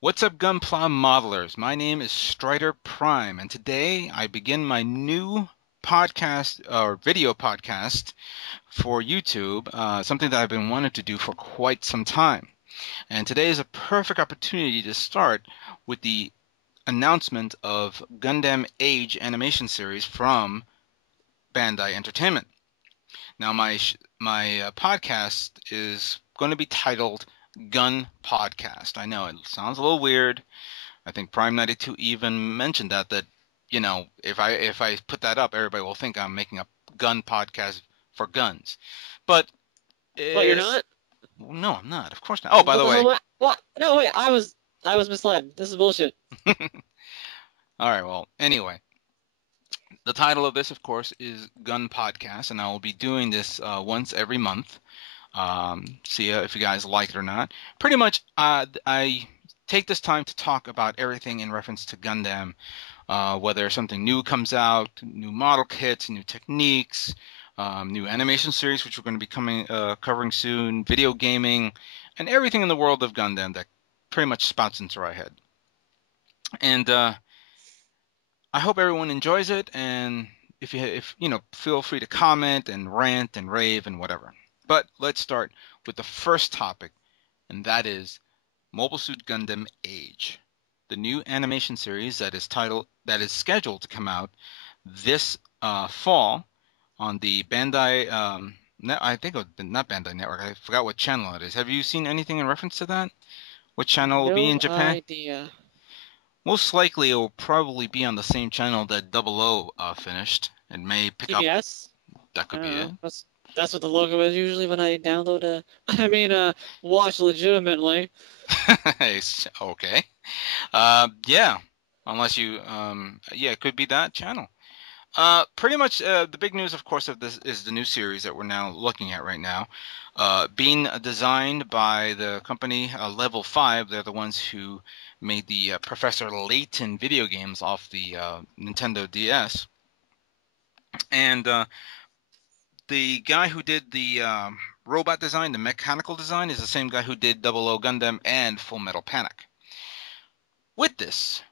What's up, Gunpla modelers? My name is Strider Prime, and today I begin my new podcast or video podcast for YouTube, something that I've been wanting to do for quite some time. And today is a perfect opportunity to start with the announcement of Gundam Age animation series from Bandai Entertainment. Now, my podcast is going to be titled Gun Podcast. I know it sounds a little weird. I think Prime 92 even mentioned that if I put that up, everybody will think I'm making a gun podcast for guns. But What, you're uh, not? no, I'm not. Of course not. Oh, by What the the hell? way, What? No, wait. I was misled. This is bullshit. all right. Well, anyway, the title of this, of course, is Gun Podcast, and I will be doing this once every month. See if you guys like it or not. Pretty much, I take this time to talk about everything in reference to Gundam, whether something new comes out, new model kits, new techniques, new animation series, which we're going to be covering soon, video gaming, and everything in the world of Gundam that pretty much spouts into our head. And I hope everyone enjoys it. And if you know, feel free to comment and rant and rave and whatever. But let's start with the first topic, and that is Mobile Suit Gundam Age, the new animation series that is scheduled to come out this fall on the Bandai. I think it was not Bandai Network. I forgot what channel it is. Have you seen anything in reference to that? What channel will be in No Japan? idea. Most likely, it will probably be on the same channel that Double O finished. It may pick up. TBS? That I could don't be it. know. That's what the logo is usually when I download a. I mean, watch legitimately. Okay. Yeah. Unless yeah, it could be that channel. Pretty much the big news, of course, of this is the new series that we're now looking at right now, being designed by the company Level 5. They're the ones who made the Professor Layton video games off the Nintendo DS. And the guy who did the robot design, the mechanical design, is the same guy who did Double O Gundam and Full Metal Panic. With this,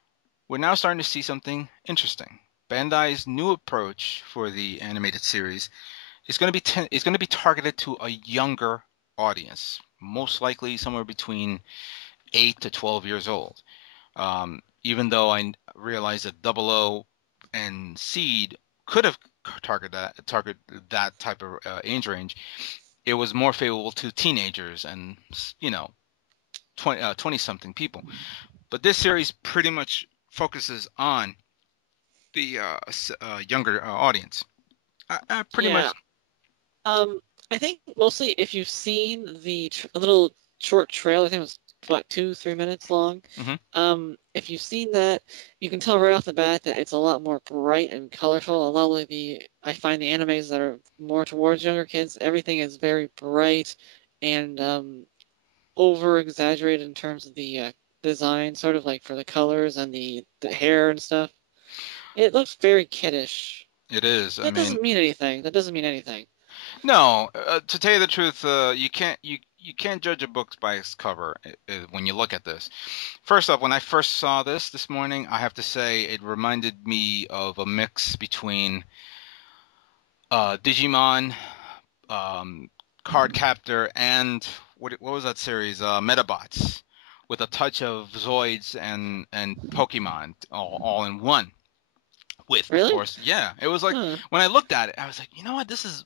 we're now starting to see something interesting. Bandai's new approach for the animated series is going to be targeted to a younger audience, most likely somewhere between 8 to 12 years old. Even though I realize that Double O and Seed could have target that type of age range, it was more favorable to teenagers and 20 something people. But this series pretty much focuses on the younger audience. Pretty much. Yeah. Um, I think mostly if you've seen the little short trailer, I think it was what 2, 3 minutes long. Mhm. If you've seen that, you can tell right off the bat that it's a lot more bright and colorful. A lot of I find the animes that are more towards younger kids, everything is very bright and over exaggerated in terms of the design, sort of like for the colors and the hair and stuff. It looks very kiddish. It is. I That mean, doesn't mean anything. That doesn't mean anything. no. To tell you the truth, you can't judge a book by its cover when you look at this. First off, when I first saw this morning, I have to say it reminded me of a mix between Digimon, um, Card Captor, and what was that series? Metabots, with a touch of Zoids and Pokemon all in one. With, of Really? course, yeah, it was like Huh. when I looked at it, I was like, you know what, this is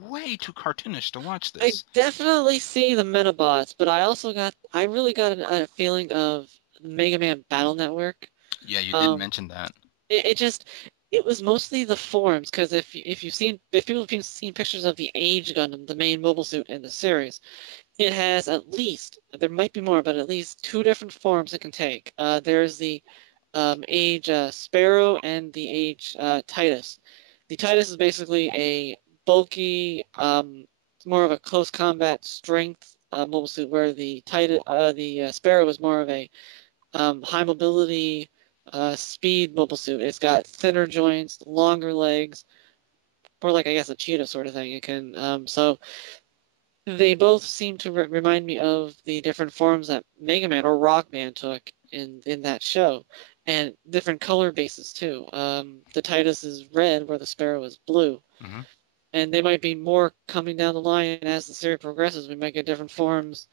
way too cartoonish to watch I this. definitely see the Metabots, but I really got a feeling of Mega Man Battle Network. Yeah, you did Um, mention that. it just, it was mostly the forms, because if people have seen pictures of the Age Gundam, the main mobile suit in the series, it has at least, there might be more, but at least two different forms it can take. There's the Age Sparrow and the Age Titus. The Titus is basically a bulky, more of a close combat strength mobile suit, where the Sparrow is more of a high mobility speed mobile suit. It's got thinner joints, longer legs, more like I guess a cheetah sort of thing. It can so they both seem to remind me of the different forms that Mega Man or Rockman took in that show, and different color bases too. The Titus is red, where the Sparrow is blue, Hmm. and they might be more coming down the line as the series progresses. We might get different forms.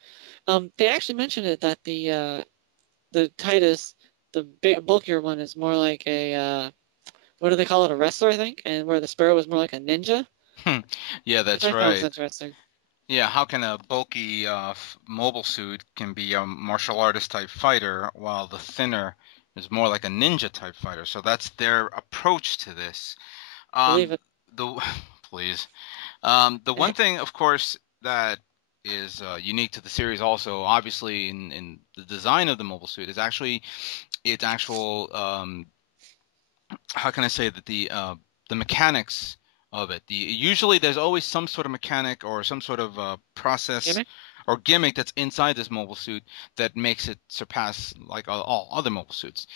They actually mentioned it that the Titus, the big bulkier one, is more like a what do they call it? A wrestler, I think, and where the Sparrow is more like a ninja, Yeah, which that's I found was right. interesting. Yeah, how can a bulky mobile suit can be a martial artist type fighter while the thinner is more like a ninja type fighter? So that's their approach to this. Believe Um, it. the please. The one thing, of course, that is unique to the series, also obviously in the design of the mobile suit, is actually its actual how can I say that the mechanics of it. Usually there's always some sort of mechanic or some sort of process Gimmick? or gimmick that's inside this mobile suit that makes it surpass like all other mobile suits.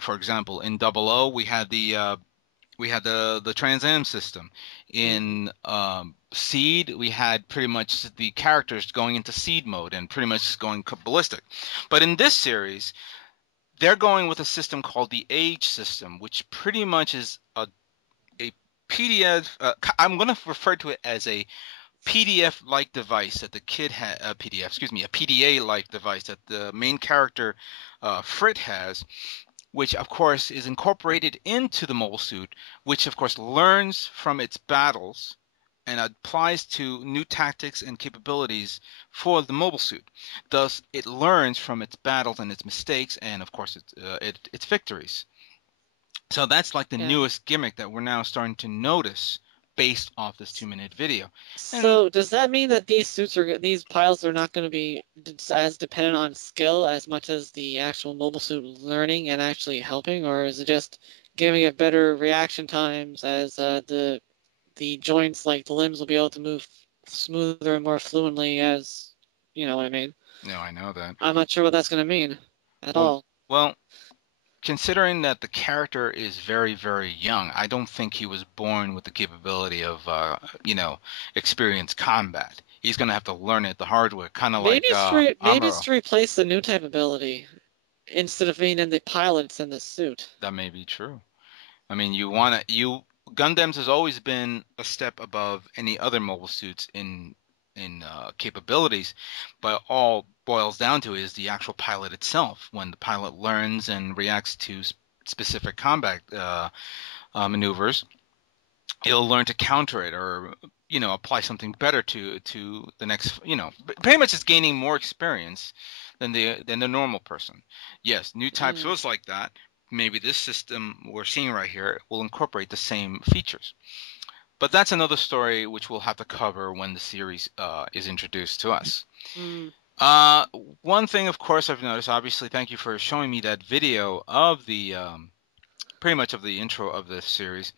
For example, in Double O, we had the Trans Am system. Mm-hmm. In Seed, we had pretty much the characters going into Seed mode and pretty much going ballistic. But in this series, they're going with a system called the Age system, which pretty much is a PDF. I'm going to refer to it as a PDF-like device that the kid had. PDF, excuse me, a PDA-like device that the main character Frit has, which of course is incorporated into the mobile suit, which of course learns from its battles and applies to new tactics and capabilities for the mobile suit. Thus, it learns from its battles and its mistakes, and of course, its victories. So that's like the Yeah. newest gimmick that we're now starting to notice based off this 2 minute video. And So does that mean that these pilots are not going to be as dependent on skill as much as the actual mobile suit learning and actually helping, or is it just giving it better reaction times as the joints, like the limbs, will be able to move smoother and more fluently as you know what I mean? no, I know that. I'm not sure what that's going to mean at Well, all. well, considering that the character is very, very young, I don't think he was born with the capability of, experienced combat. He's gonna have to learn it the hard way, kind of like Maybe it's Amuro. to replace the new type ability instead of being in the pilots in the suit. That may be true. I mean, you Gundams has always been a step above any other mobile suits in capabilities, but all boils down to is the actual pilot itself. When the pilot learns and reacts to specific combat maneuvers, he'll learn to counter it or apply something better to the next. Pretty much it's gaining more experience than the normal person. Yes, new types Mm. was like that. Maybe this system we're seeing right here will incorporate the same features. But that's another story which we'll have to cover when the series is introduced to us. Mm. Uh, One thing, of course, I've noticed. Obviously, thank you for showing me that video of the pretty much of the intro of this series,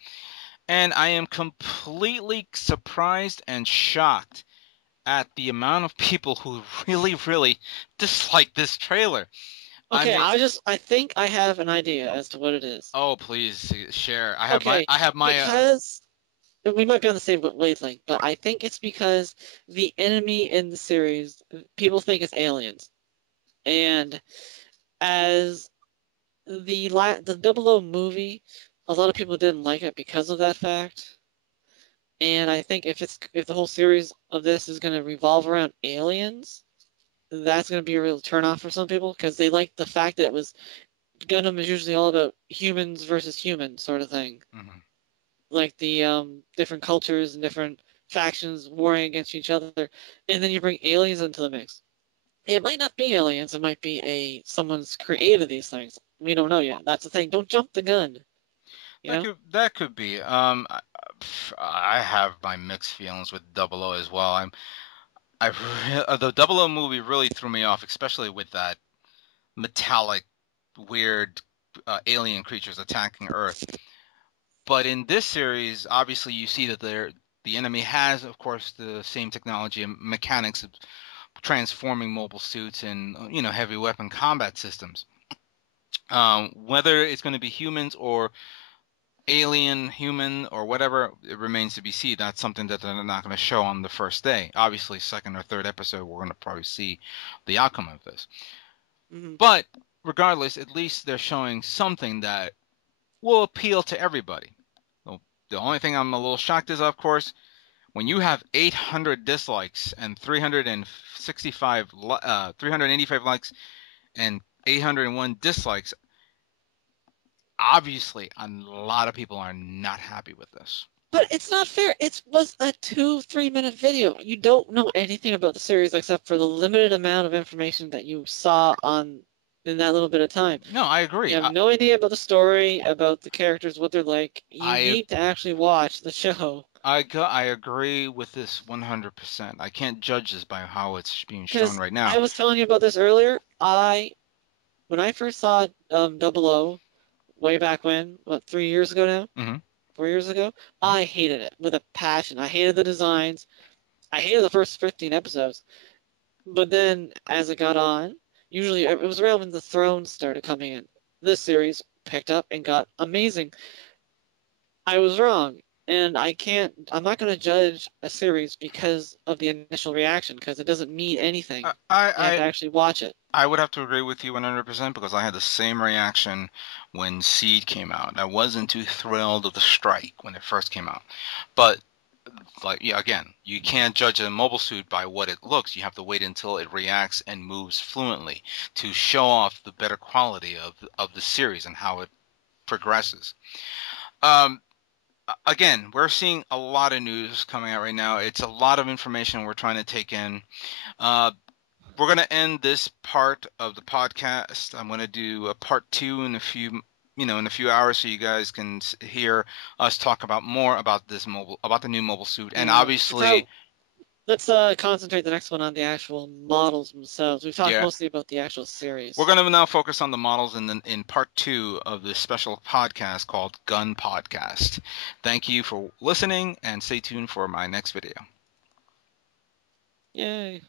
and I am completely surprised and shocked at the amount of people who really, really dislike this trailer. I Okay, mean, I think I have an idea as to what it is. oh, please share. Okay, I have my because we might be on the same wavelength, but I think it's because the enemy in the series, people think it's aliens. And as the Double O movie, a lot of people didn't like it because of that fact. And I think if the whole series of this is going to revolve around aliens, that's going to be a real turnoff for some people because they like the fact that it was Gundam is usually all about humans versus humans sort of thing, mhm. like the different cultures and different factions warring against each other, and then you bring aliens into the mix. It might not be aliens; it might be someone's created these things. We don't know yet. That's the thing. Don't jump the gun. You know? That could be. I have my mixed feelings with Double O as well. The Double O movie really threw me off, especially with that metallic, weird alien creatures attacking Earth. But in this series, obviously, you see that the enemy has, of course, the same technology and mechanics of transforming mobile suits and heavy weapon combat systems. Whether it's going to be humans or alien, human, or whatever, it remains to be seen. That's something that they're not going to show on the first day. Obviously, second or third episode, we're going to probably see the outcome of this. Hmm. But regardless, at least they're showing something that will appeal to everybody. The only thing I'm a little shocked is, of course, when you have 800 dislikes and 385 likes and 801 dislikes, obviously a lot of people are not happy with this. But it's not fair. It was a 2-3 minute video. You don't know anything about the series except for the limited amount of information that you saw in that little bit of time. No, I agree. You have no idea about the story, about the characters, what they're like. You I need to actually watch the show. I agree with this 100%. I can't judge this by how it's being shown right now. I was telling you about this earlier. When I first saw 00, way back when, 3 years ago now? Mm-hmm. 4 years ago? I hated it with a passion. I hated the designs. I hated the first 15 episodes. But then, as it got on, usually it was around when the Thrones started coming in. This series picked up and got amazing. I was wrong. And I'm not going to judge a series because of the initial reaction, because it doesn't mean anything. You have to actually watch it. I would have to agree with you 100% because I had the same reaction when Seed came out. I wasn't too thrilled with the strike when it first came out. But, again, you can't judge a mobile suit by what it looks. You have to wait until it reacts and moves fluently to show off the better quality of the series and how it progresses. Again, we're seeing a lot of news coming out right now. It's a lot of information we're trying to take in. We're going to end this part of the podcast. I'm going to do a part 2 in a few hours, so you guys can hear us talk about more about the new mobile suit, and obviously. Let's concentrate the next one on the actual models themselves. We've talked mostly about the actual series. We're going to now focus on the models in part 2 of this special podcast called GUNPODCAST. Thank you for listening, and stay tuned for my next video. Yay.